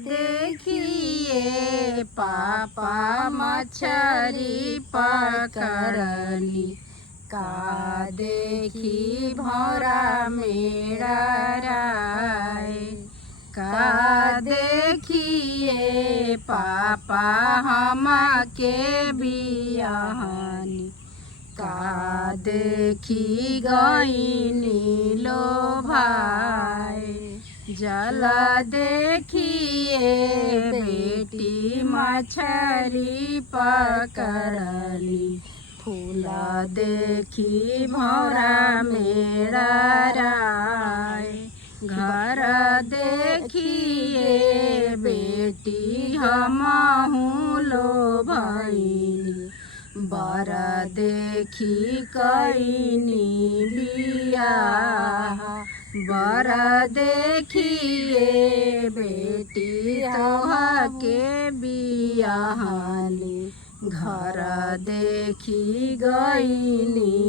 देखिए पापा मछरी पकड़ली, का देखी भौरा मेरा राय। का देखिए पापा हमके बियाहनी, का देखी गईनी लो भाई। जल देखिए बेटी मछरी पकड़ली, फूल देखी भौरा मेरा राय। घर देखिए बेटी हमहू लो भईनी, बर देखी कईनी बियाह। बर देखिए बेटी तोहके बियाहनी, घर देखी गईनी